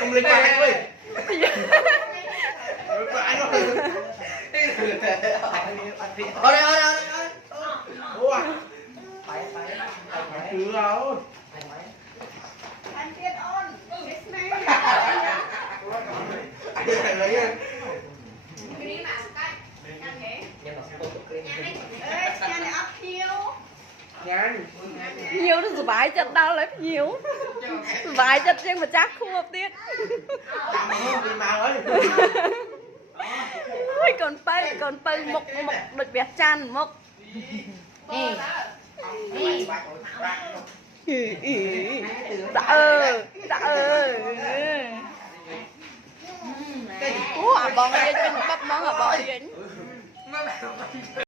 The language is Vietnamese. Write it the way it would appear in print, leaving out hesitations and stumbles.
Không linh quan ơi. Ở đây ủa phải cứ đâu anh tiên ôn anh lấy nhiều nó vài chân đau lấy nhiều vài chân riêng mà chắc không hợp tiết còn một được bẹt chan một bong lên bắp món ở bò đi